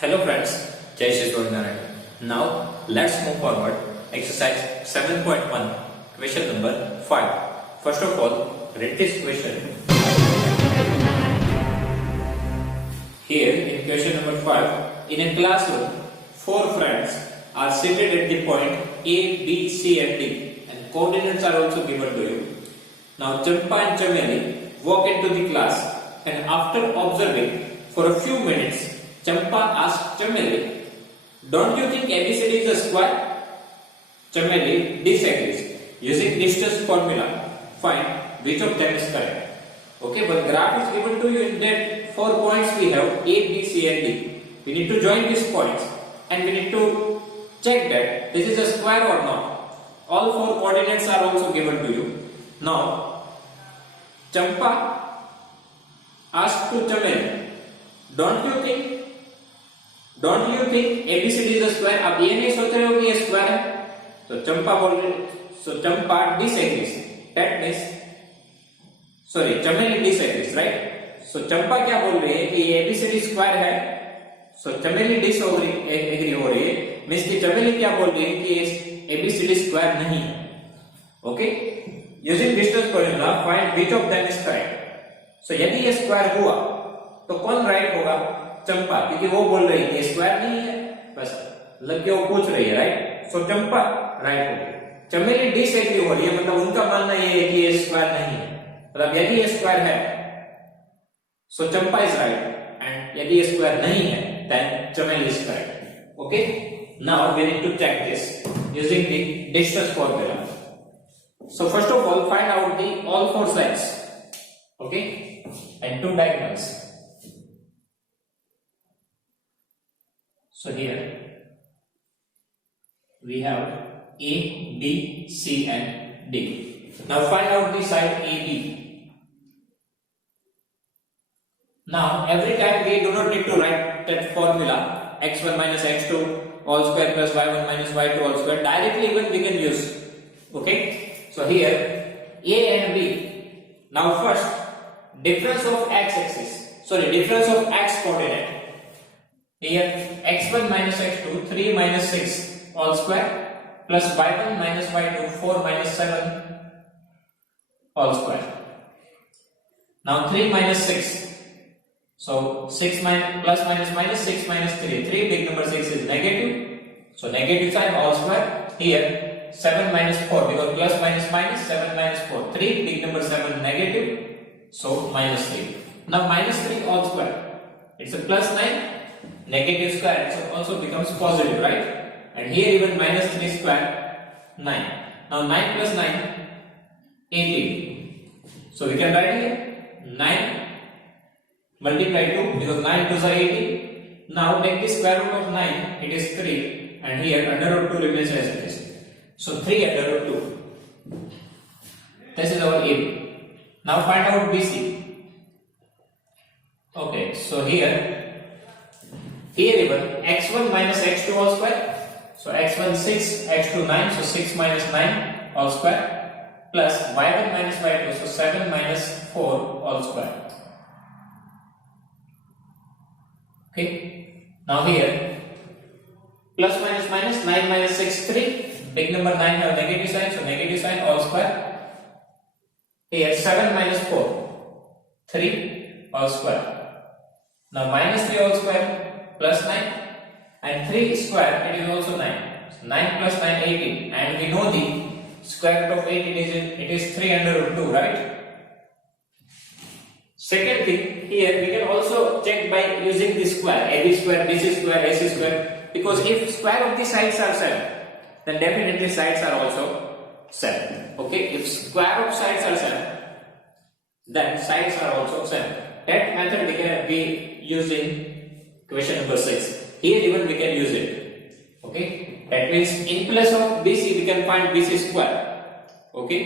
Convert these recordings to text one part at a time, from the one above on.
Hello friends, Jai Shri Swaminarayan. Now let's move forward. Exercise 7.1, question number 5. First of all, read this question. Here in question number 5, in a classroom, 4 friends are seated at the point A, B, C and D and coordinates are also given to you. Now Champa and Chameli walk into the class and after observing for a few minutes, Champa asked Chameli, "Don't you think ABCD is a square?" Chameli disagrees. Using distance formula, find which of them is correct. Okay, but graph is given to you in that 4 points we have A, B, C and D. We need to join these points and we need to check that this is a square or not. All 4 coordinates are also given to you. Now, Champa asked to Chameli, don't you think ABCD is a square? अब ये नहीं सोच रहे हो कि ये square है, तो चंपा disagrees. That means, Chameli disagrees, right? So चंपा क्या बोल रही है कि ये ABCD स्क्वायर है. So Chameli disagree हो रही है. Means कि Chameli क्या बोल रही है कि ये ABCD स्क्वायर नहीं है. Okay? Using distance formula, find which of them is correct. So यदि ये स्क्वायर हुआ, तो कौन राइट होगा? चंपा, क्योंकि वो बोल रही है ये स्क्वायर नहीं है, बस मतलब कि वो पूछ रही है, राइट? सो चंपा राइट होगी. चमेली डिसएग्री हो रही है, मतलब उनका मानना ये है कि ये स्क्वायर नहीं है. मतलब यदि ये स्क्वायर है, so Champa is right and यदि ये स्क्वायर नहीं है, then Chameli is correct. Okay, now we need to check this using the distance formula. So first of all find out the all 4 sides, okay, and 2 diagonals. So here we have A, B, C and D. Now find out the side AB. Now every time we do not need to write that formula x1 minus x2 all square plus y1 minus y2 all square. Directly even we can use. Okay. So here A and B. Now first difference of x-axis. Difference of x coordinate. Here x1 minus x2 3 minus 6 all square plus y1 minus y2 4 minus 7 all square. Now 3 minus 6. So 6 plus minus minus 6 minus 3. 3 big number 6 is negative. So negative sign all square. Here 7 minus 4 because plus minus minus 7 minus 4. 3 big number 7 negative. So minus 3. Now minus 3 all square. It's a plus 9. Negative square so also becomes positive, right? And here even minus 3 square 9. Now 9 plus 9 18. So we can write here 9 multiply 2 because 9 2s are 18. Now take the square root of 9, it is 3 and here under root 2 remains as it is. So 3 under root 2. This is our AB. Now find out BC. Okay, so here even x1 minus x2 all square. So x1 6, x2 9, so 6 minus 9 all square plus y1 minus y2, so 7 minus 4 all square. Okay. Now here plus minus minus 9 minus 6 3. Big number 9 have negative sign, so negative sign all square. Here 7 minus 4 3 all square. Now minus 3 all square plus 9 and 3 square it is also 9. So 9 plus 9 18 and we know the square root of 18 it is 3 under root 2, right? Second thing, here we can also check by using the square AB square, BC square, AC square, because if square of the sides are 7 then definitely sides are also 7. Okay, if square of sides are 7 then sides are also 7. That method we can be using question number 6. Here even we can use it. Okay, that means in place of BC we can find BC square. Okay,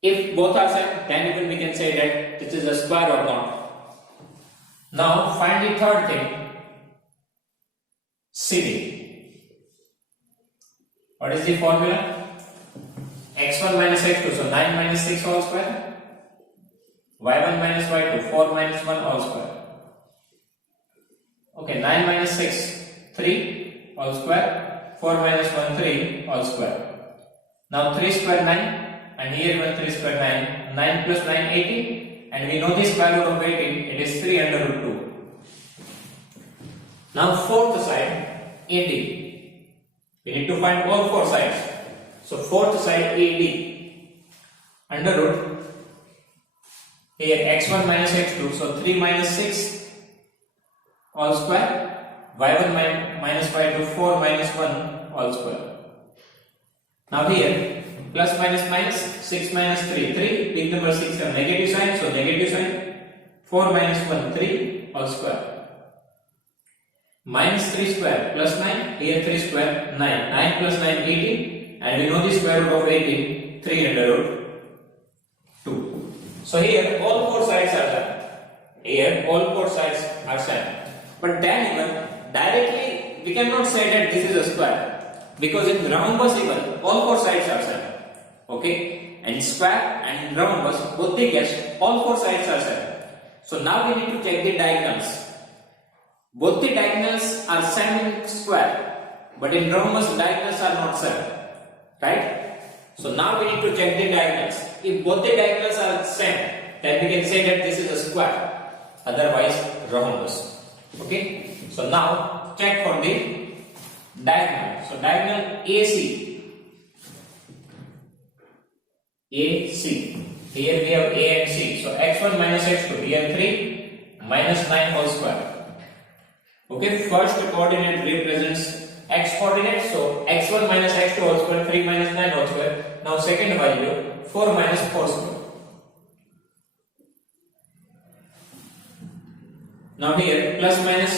if both are same then even we can say that this is a square or not. Now find the third thing, CD. What is the formula? x1 minus x2, so 9 minus 6 all square, y1 minus y2 4 minus 1 all square. Okay, 9 minus 6, 3 all square. 4 minus 1, 3 all square. Now 3 square 9, and here even 3 square 9. 9 plus 9, 18, and we know the square root of 18, it is 3 under root 2. Now fourth side, AD. We need to find all four sides. So fourth side AD under root, here x1 minus x2, so 3 minus 6 all square, y1 minus y2, 4 minus 1 all square. Now here, plus minus minus, 6 minus 3, 3, big number 6 have negative sign, so negative sign, 4 minus 1, 3 all square. Minus 3 square plus 9, here 3 square, 9, 9 plus 9, 18, and we know the square root of 18, 3 under root 2. So here all four sides are done. Here all four sides are same. But then even directly we cannot say that this is a square, because in rhombus even all four sides are same. Okay, and square and rhombus both the case all four sides are same. So now we need to check the diagonals. Both the diagonals are same in square, but in rhombus diagonals are not same, right? So now we need to check the diagonals. If both the diagonals are same, then we can say that this is a square, otherwise rhombus. Okay, so now check for the diagonal. So diagonal AC. Here we have A and C. So x1 minus x2. Here 3 minus 9 whole square. Okay, first coordinate represents x coordinate. So x1 minus x2 whole square, 3 minus 9 whole square. Now second value 4 minus 4 square. Now here plus minus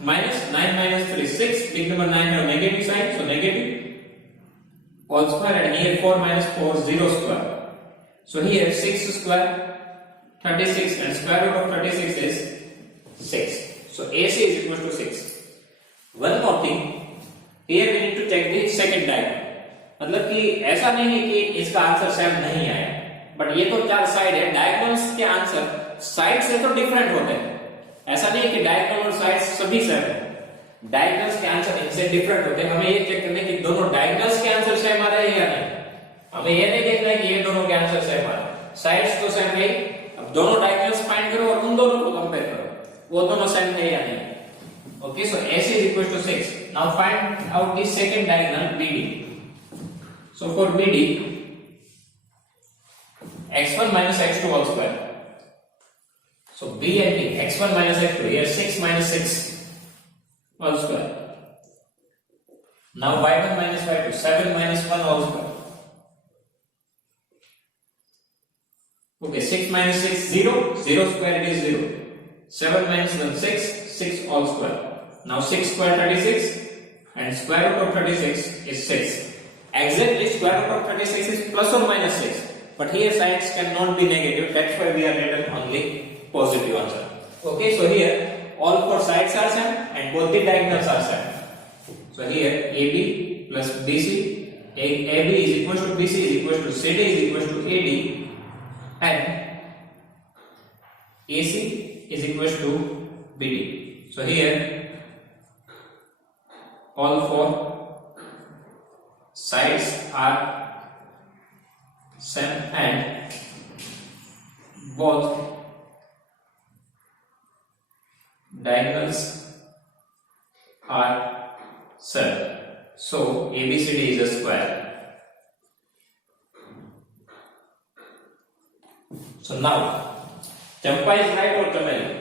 minus 9 minus 3 6. Big number 9 have negative sign, so negative whole square, and here 4 minus 4 0 square. So here 6 square 36, and square root of 36 is 6. So AC is equal to 6. One more thing, here we need to check the second diagonal. मतलब कि ऐसा नहीं है कि इसका answer same नहीं आया, but ये तो चार साइड है, डायगोनल्स के आंसर साइड से तो डिफरेंट होते हैं. ऐसा नहीं कि डायगोनल और साइड सभी सेम है, डायगोनल्स के आंसर इनसे डिफरेंट होते हैं. हमें ये चेक करना है कि दोनों डायगोनल्स के आंसर सेम आ रहे हैं या नहीं. हमें ये नहीं देखना है कि ये दोनों के आंसर सेम आ रहे हैं. साइड्स तो सेम है, अब दोनों डायगोनल्स फाइंड करो और उन दोनों को कंपेयर करो, वो दोनों सेम है या नहीं. Okay, so AC is equal to 6. Now find out the second diagonal BD. So for BD, x1 minus x2 whole square. So B and D, x1 minus x2, here 6 minus 6 whole square. Now y1 minus y2, 7 minus 1 whole square. Okay, 6 minus 6, 0, 0 square it is 0. 7 minus 1, 6, 6 all square. Now 6 square 36, and square root of 36 is 6. Exactly square root of 36 is plus or minus 6. But here sides cannot be negative, that's why we are written only positive answer. Okay, so here all four sides are same and both the diagonals are same. So here AB plus BC, AB is equal to BC is equal to CD is equal to AD, and AC is equal to BD. So here all four sides are same and both diagonals are same. So ABCD is a square. So now Champa is right or Chameli?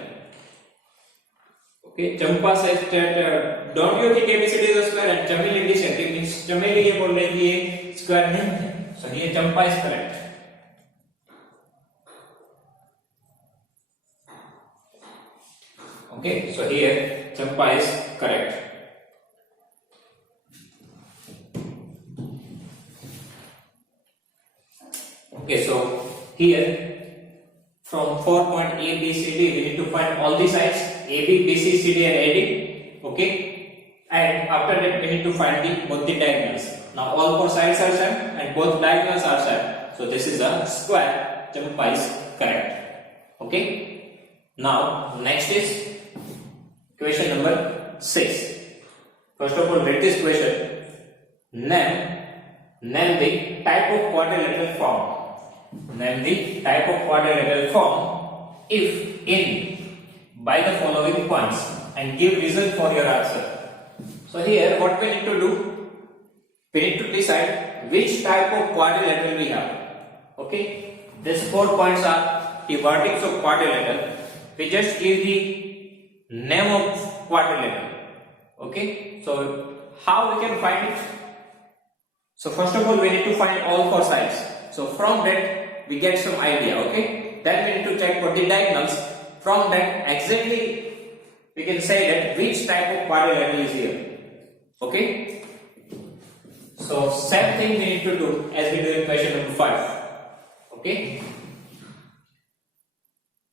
Okay, Champa says that don't you think ABCD is a square, and Chameli disagrees. Means Chameli ये बोल रही है ये square नहीं है. So here Champa is correct. Okay, so here Champa is correct. Okay, so here from 4 point A, B, C, D, we need to find all the sides A, B, B, C, C, D, and A, D. Okay, and after that we need to find both the diagonals. Now all four sides are same and both diagonals are same. So this is a square. Champa is correct. Okay. Now next is Question number 6. First of all, read this question. Name the type of quadrilateral form. Name the type of quadrilateral form if in by the following points and give reason for your answer. So here what we need to do? We need to decide which type of quadrilateral we have. Okay, these 4 points are the vertex of quadrilateral. We just give the name of quadrilateral. Okay, so how we can find it? So first of all, we need to find all 4 sides. So from that we get some idea. Okay, then we need to check for the diagonals. From that exactly we can say that which type of quadrilateral is here. Okay, so same thing we need to do as we do in question number 5. Okay,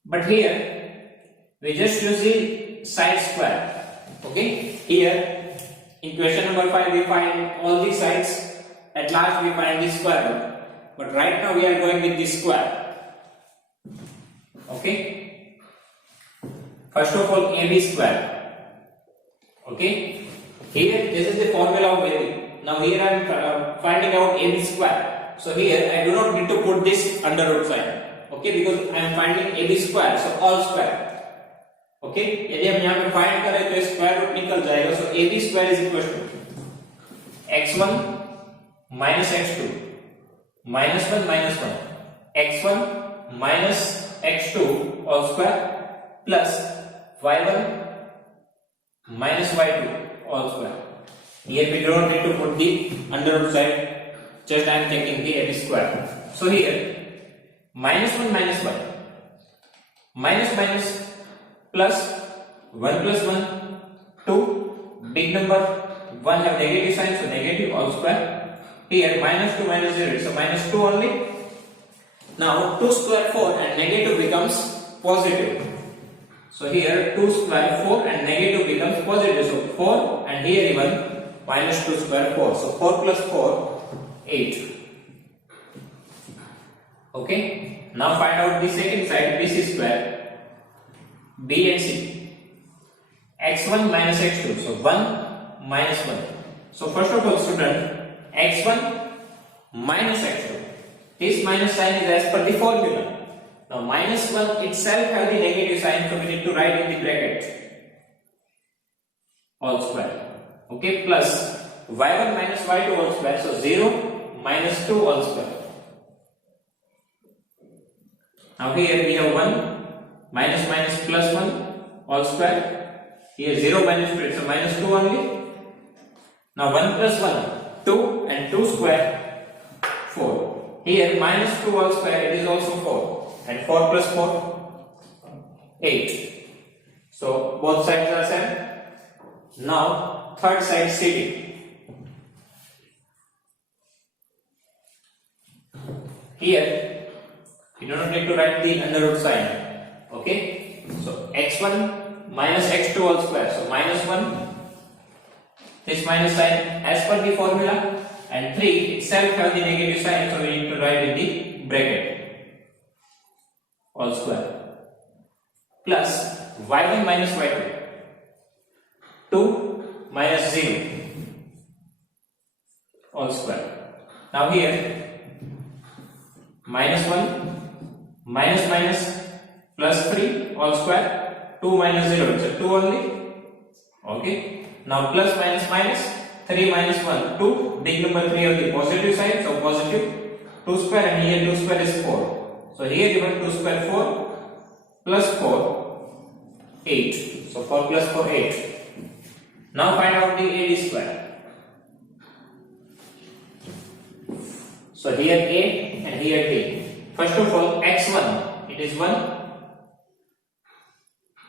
but here we just use the side square. Okay, here in question number 5 we find all the sides, at last we find the square root, but right now we are going with the square. Okay, first of all AB square. Okay, here this is the formula of AB. Now here I am finding out AB square. So here I do not need to put this under root sign. Okay, because I am finding AB square, so all square. Okay यदि हम यहां पे find करें तो square root निकल जाएगा. So ab square is equal to x1 minus x2 minus 1 minus 1 x1 minus x2 all square plus y1 minus y2 all square. Here we don't need to put the under root side, just I am taking the ab square. So here minus 1 minus 1 minus minus plus 1 plus 1 2 big number 1 have negative sign, so negative all square. Here minus 2 minus 0, so minus 2 only. Now 2 square 4 and negative becomes positive. So here 2 square 4 and negative becomes positive, so 4 and here even minus 2 square 4, so 4 plus 4 8. Okay, now find out the second side, BC square. B and C, x1 minus x2, so 1 minus 1. So first of all student, x1 minus x2, this minus sign is as per the formula. Now minus 1 itself have the negative sign, so we need to write in the bracket all square. Okay, plus y1 minus y2 all square, so 0 minus 2 all square. Now here we have 1 minus minus plus 1 all square. Here 0 minus 2, so minus 2 only. Now 1 plus 1 2 and 2 square 4. Here minus 2 all square, it is also 4 and 4 plus 4 8. So both sides are same. Now third side CD. Here you do not need to write the under root sign. Okay, so x1 minus x2 all square, so minus 1, this minus sign as per the formula, and 3 itself have the negative sign, so we need to write in the bracket all square, plus y1 minus y2 2 minus 0 all square. Now here minus 1 minus minus plus 3 all square, 2 minus 0, it's a 2 only. Okay, now plus minus minus 3 minus 1 2, big number 3 of the positive side, so positive 2 square, and here 2 square is 4, so here even 2 square 4 plus 4 8, so 4 plus 4 8. Now find out the AD square. So here A and here D. First of all x1 it is 1,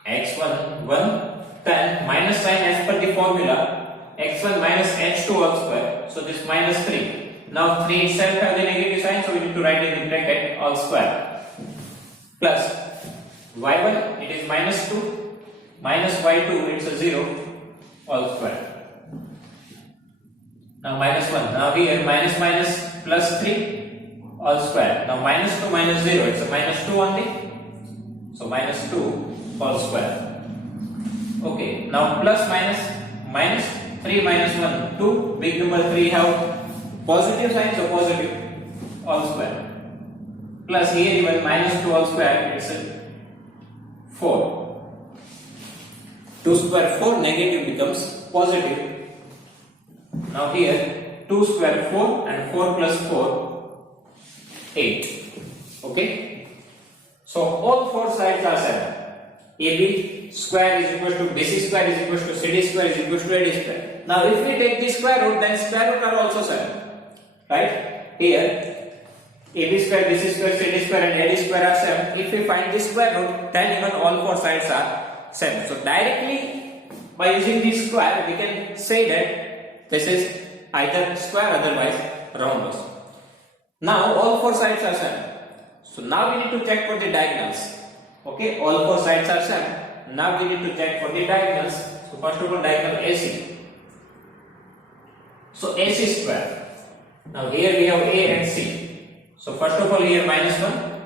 x1 1, then minus sign as per the formula, x1 minus h2 all square, so this minus 3. Now 3 itself have the negative sign, so we need to write in the bracket all square, plus y1 it is minus 2 minus y2 it's a 0 all square. Now minus 1, now here minus minus plus 3 all square. Now minus 2 minus 0, it's a minus 2 only, so minus 2 all square. Okay, now plus minus, minus 3 minus 1, 2. Big number 3 have positive sign, so positive all square. Plus here even minus 2 all square, it's a 4. 2 square 4, negative becomes positive. Now here 2 square 4 and 4 plus 4, 8. Okay. So all four sides are 7. AB square is equal to BC square is equal to CD square is equal to AD square. Now if we take the square root, then square root are also 7. Right? Here AB square, BC square, CD square and AD square are 7. If we find the square root, then even all four sides are 7. So directly by using the square, we can say that this is either square, otherwise rhombus. Now all four sides are 7. So now we need to check for the diagonals. Okay, all four sides are 7. Now we need to check for the diagonals. So first of all, diagonal AC. So AC square. Now here we have A and C. So first of all, here minus 1.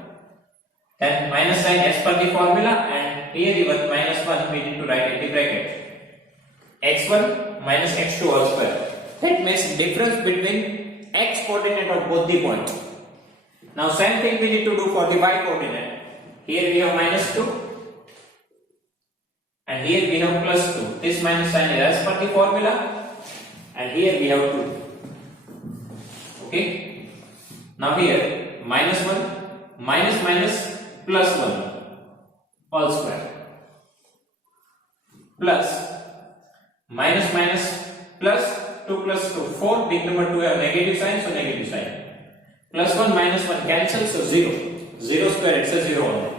Then minus sign as per the formula, and here even minus 1 we need to write in the bracket. X1 minus x2 all square. That makes difference between x coordinate of both the points. Now same thing we need to do for the y coordinate. Here we have minus 2 and here we have plus 2. This minus sign is as per the formula, and here we have 2. Okay. Now here minus 1 minus minus plus 1 all square plus minus minus plus 2 plus 2, 4. Big number 2 have negative sign, so negative sign. Plus 1 minus 1 cancel, so 0. 0 square, it's a 0 only.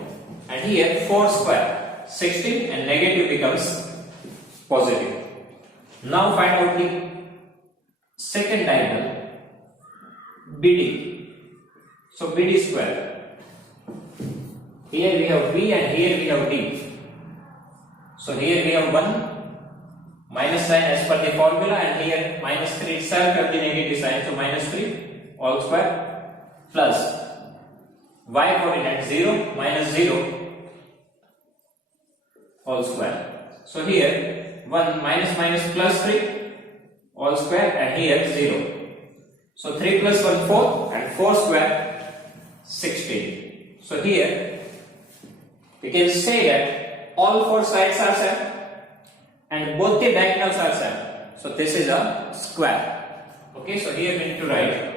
And here 4 square, 16, and negative becomes positive. Now find out the second diagonal, BD. So BD square. Here we have B and here we have D. So here we have 1 minus sign as per the formula, and here minus 3 itself have the negative sign, so minus 3 all square plus y coordinate 0 minus 0 all square. So here 1 minus minus plus 3 all square, and here 0. So 3 plus 1 4 and 4 square 16. So here we can say that all four sides are 7 and both the diagonals are 7. So this is a square. Okay, so here we need to write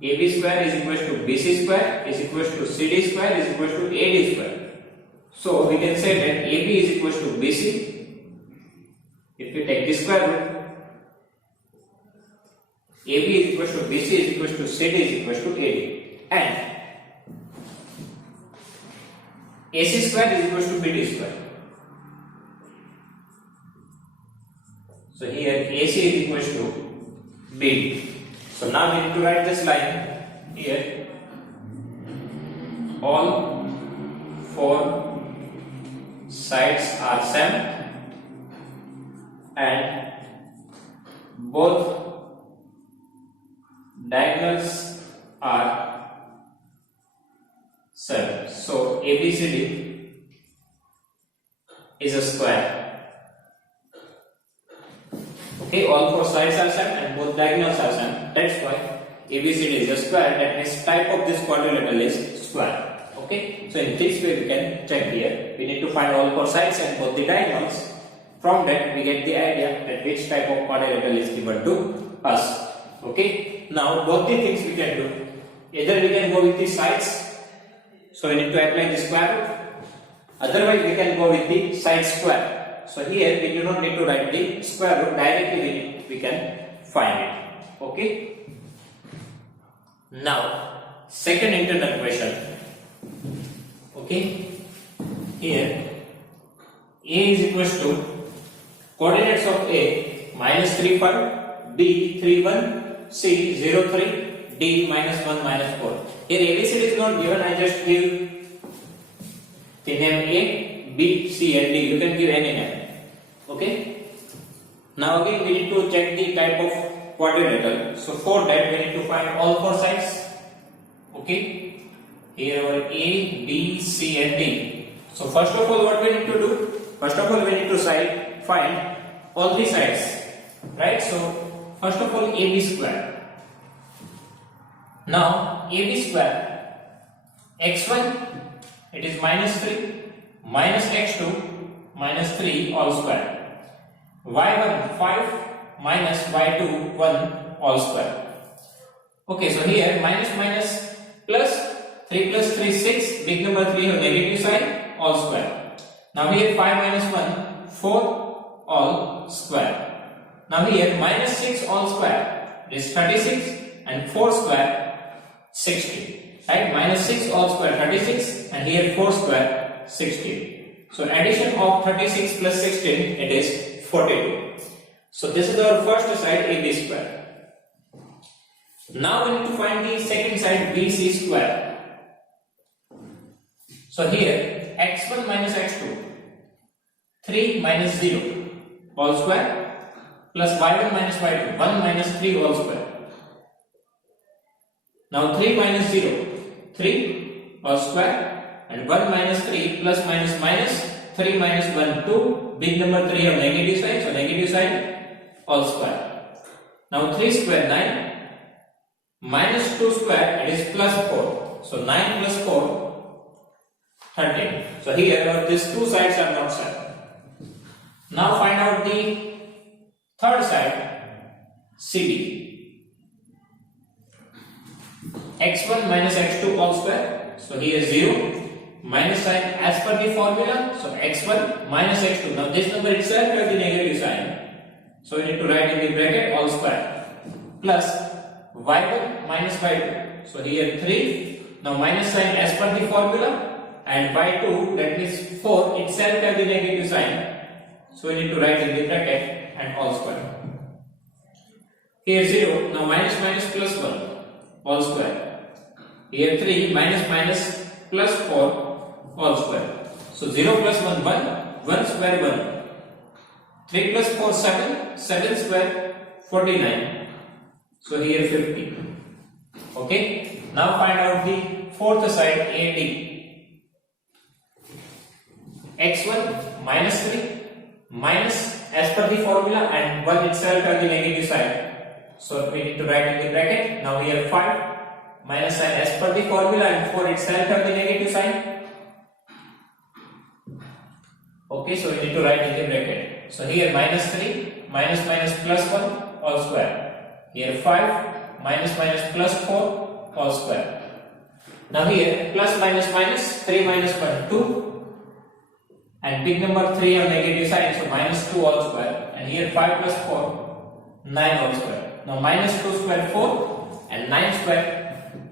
AB square is equal to BC square is equal to CD square is equal to AD square. So we can say that AB is equal to BC. If we take the square root, AB is equal to BC is equal to CD is equal to AD, and AC square is equal to BD square. So here AC is equal to BD. So now we need to write this line here. All four sides are 7 and both diagonals are 7. So ABCD is a square. Okay, all four sides are 7 and both diagonals are 7. That's why ABCD is a square. That means type of this quadrilateral is square. Okay, so in this way we can check here. We need to find all four sides and both the diagonals. From that we get the idea that which type of quadrilateral is given to us. Okay, now both the things we can do. Either we can go with the sides, so we need to apply the square root. Otherwise we can go with the side square. So here we do not need to write the square root, directly we can find it. Okay. Now second internal question. Okay. Here A is equal to coordinates of A minus 3 5, B 3 1, C 0 3, D minus 1 minus 4. Here ABCD is not given. I just give the name A, B, C and D. You can give any name. Okay. Now again we need to check the type of quadrilateral. So for that we need to find all four sides. Okay. Here are A, B, C and D. So first of all what we need to do? first of all we need to find all three sides, right? So first of all AB square. Now AB square, x1 it is minus 3 minus x2 minus 3 all square, y1 5 minus y2 1 all square. Okay, so here minus minus plus 3 plus 3 6, big number 3 have negative side, all square. Now here 5 minus 1 4 all square. Now here minus 6 all square, it is 36 and 4 square 60, right? Minus 6 all square 36 and here 4 square 16. So addition of 36 plus 16, it is 42. So this is our first side AB square. Now we need to find the second side BC square. So here x1 minus x2 3 minus 0 all square plus y1 minus y2 1 minus 3 all square. Now 3 minus 0 3 all square and 1 minus 3 plus minus minus 3 minus 1 2, big number 3 have negative side, so negative side all square. Now 3 square 9 minus 2 square, it is plus 4, so 9 plus 4 13. So here these two sides are not set. Now find out the third side CD. x1 minus x2 all square, so here 0 minus sign as per the formula, so x1 minus x2. Now this number itself has the negative sign, so we need to write in the bracket all square plus y1 minus y2, so here 3. Now minus sign as per the formula and y2, that means 4 itself has the negative sign, so we need to write in the bracket and all square. Here 0, now minus minus plus 1 all square. Here 3 minus minus plus 4 all square. So 0 plus 1 1, 1 square 1. 3 plus 4 7, 7 square 49. So here 50. Okay. Now find out the fourth side AD. x1 minus 3 minus as per the formula and 1 itself has the negative side. So we need to write in the bracket. Now here 5 minus sign as per the formula and 4 itself has the negative sign. Okay, so we need to write in the bracket. So here minus 3 minus minus plus 1 all square. Here 5 minus minus plus 4 all square. Now here plus minus minus 3 minus 1 2 and big number 3 have negative sign, so minus 2 all square, and here 5 plus 4 9 all square. Now minus 2 square 4 and 9 square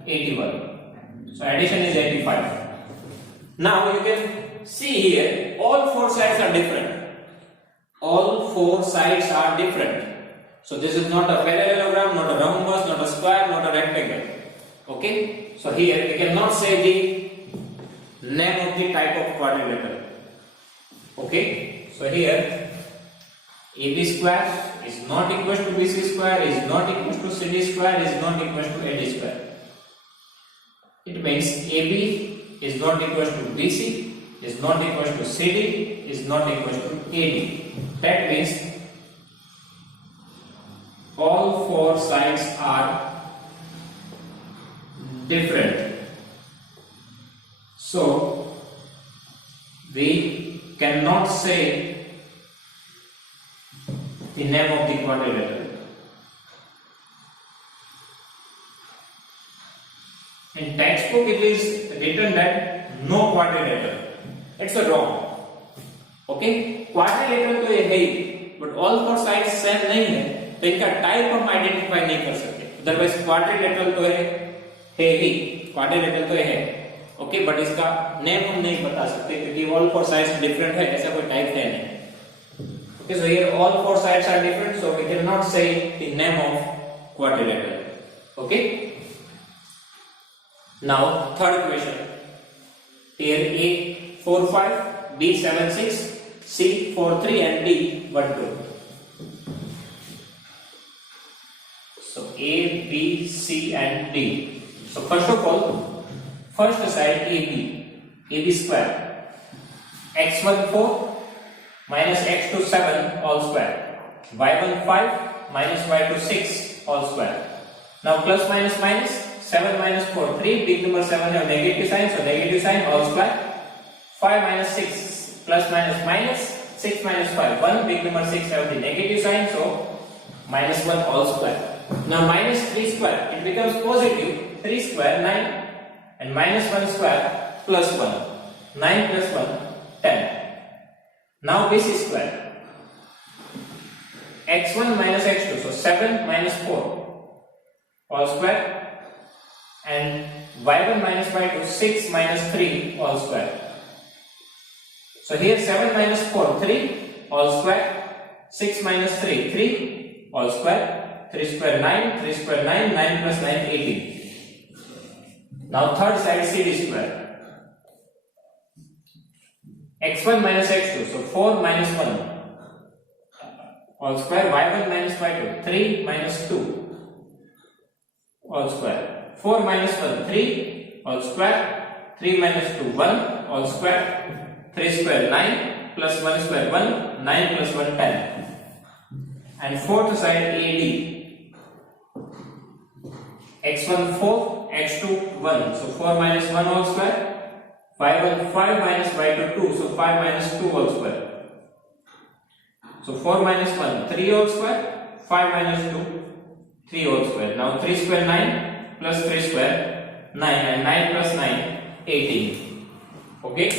81. So addition is 85. Now you can see here all four sides are different. All four sides are different. So this is not a parallelogram, not a rhombus, not a square, not a rectangle. Okay? So here we cannot say the name of the type of quadrilateral. Okay? So here AB square is not equal to BC square, is not equal to CD square, is not equal to AD square. It means AB is not equal to BC, is not equal to CD, is not equal to AD. That means all four sides are different. So we cannot say the name of the quadrilateral. In textbook it is written that no quadrilateral. It's a wrong. Okay, quadrilateral तो ये है ही, but all four sides same नहीं है, तो इनका type हम identify नहीं कर सकते. अदरवाइज क्वाड्रिलेटरल तो है ही, क्वाड्रिलेटरल तो है. ओके, बट इसका नेम हम नहीं बता सकते क्योंकि ऑल फोर साइड्स डिफरेंट है, ऐसा कोई टाइप है नहीं. Okay, so here all four sides are different, so we cannot say the name of quadrilateral. Okay. Now third question. Here A 4 5, B 7 6, C 4 3 and D 1 2. So A, B, C and D. So first of all, first side AB square. x1 4 minus x to 7 all square. y1 5 minus y2 6 all square. Now plus minus minus, 7 minus 4 3, big number 7 have negative sign, so negative sign all square. 5 minus 6 plus minus minus, 6 minus 5 1, big number 6 have the negative sign, so minus 1 all square. Now minus 3 square, it becomes positive, 3 square 9, and minus 1 square plus 1, 9 plus 1 10. Now bc square, x1 minus x2, so 7 minus 4 all square, and y1 minus y2 6 minus 3 all square. So here 7 minus 4 3 all square, 6 minus 3 3 all square, 3 square 9, 3 square 9, 9 plus 9 18. Now third side cd square, x1 minus x2, so 4 minus 1 all square, y1 minus y2 3 minus 2 all square, 4 minus 1 3 all square, 3 minus 2 1 all square, 3 square 9 plus 1 square 1, 9 plus 1 10. And fourth side AD, x1 4, x2 1, so 4 minus 1 all square, y1 5 minus y2 2, so 5 minus 2 all square. So 4 minus 1 3 all square, 5 minus 2 3 all square. Now 3 square 9 plus 3 square 9, and 9 plus 9 18. Okay.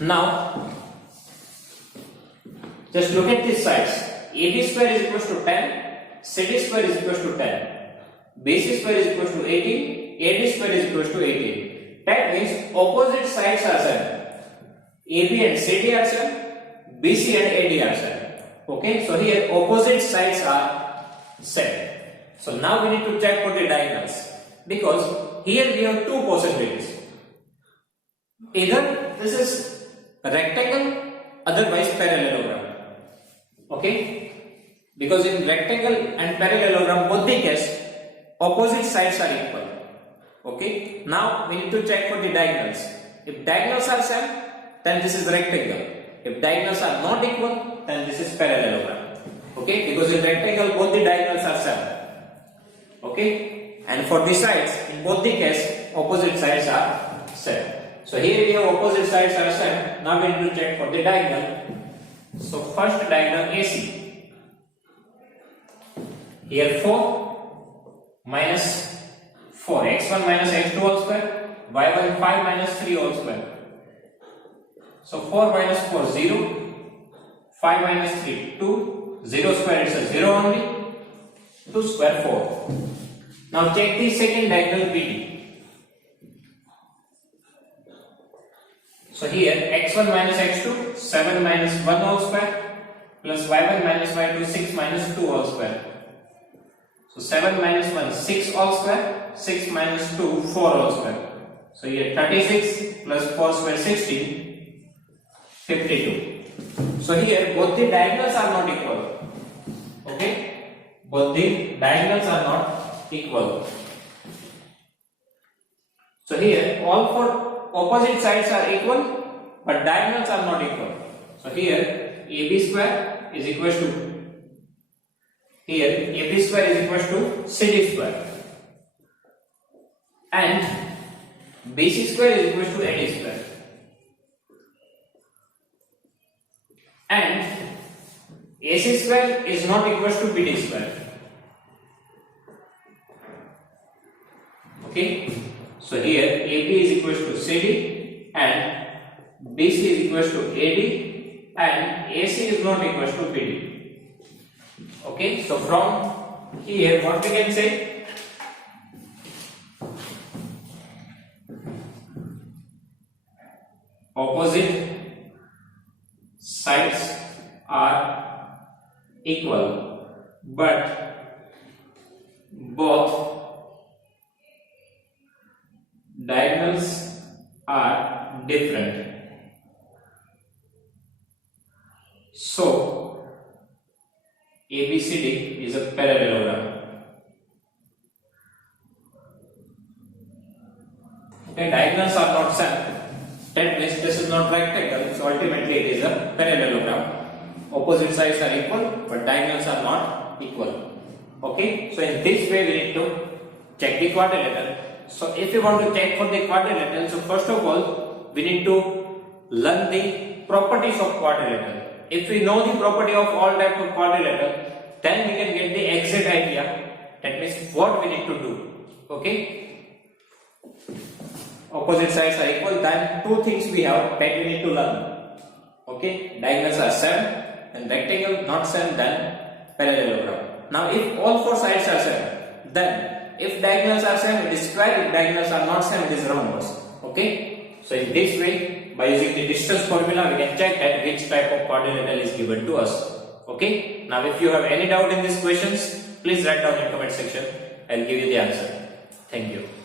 Now just look at these sides. AB square is equals to 10, CD square is equals to 10, BC square is equals to 18, AD square is equals to 18. That means opposite sides are same. AB and CD are same, BC and AD are same. Okay, so here opposite sides are same. So now we need to check for the diagonals, because here we have two possibilities. Either this is a rectangle, otherwise parallelogram. Okay, because in rectangle and parallelogram both the case opposite sides are equal. Okay, now we need to check for the diagonals. If diagonals are same, then this is rectangle. If diagonals are not equal, then this is parallelogram. Okay, because in rectangle both the diagonals are same. Okay, and for the sides, in both the case opposite sides are same. So here we have opposite sides are same. Now we need to check for the diagonal. So first diagonal AC. Here 4 minus 4, x1 minus x2 all square, y1 5 minus 3 all square. So 4 minus 4 0, 5 minus 3 2, 0 square is a 0 only, 2 square 4. Now check the second diagonal BD. So here x1 minus x2 7 minus 1 all square plus y1 minus y2 6 minus 2 all square. So 7 minus 1 6 all square, 6 minus 2 4 all square. So here 36 plus 4 square 16, 52. So here both the diagonals are not equal. Okay, both the diagonals are not equal. So here all four opposite sides are equal, but diagonals are not equal. So here AB square is equal to, here AB square is equal to CD square, and BC square is equal to AD square, and AC square is not equal to BD square. Okay, so here AB is equal to CD and BC is equal to AD and AC is not equal to BD. Okay, so from here what we can say? Opposite sides are equal, but both diagonals are different. So ABCD is a parallelogram. Okay, diagonals are not same. That means this is not rectangle, opposite sides are equal but diagonals are not equal. Okay, so in this way we need to check the quadrilateral. So if you want to check for the quadrilateral, so first of all we need to learn the properties of quadrilateral. If we know the property of all types of quadrilateral, then we can get the exact idea. That means what we need to do. Okay, opposite sides are equal, then two things we have that we need to learn. Okay, diagonals are same and rectangle not same, then parallelogram. Now if all four sides are same, then if diagonals are same it is square, if diagonals are not same it is rhombus. Okay, so in this way by using the distance formula we can check that which type of quadrilateral is given to us. Okay, now if you have any doubt in these questions, please write down in comment section. I'll give you the answer. Thank you.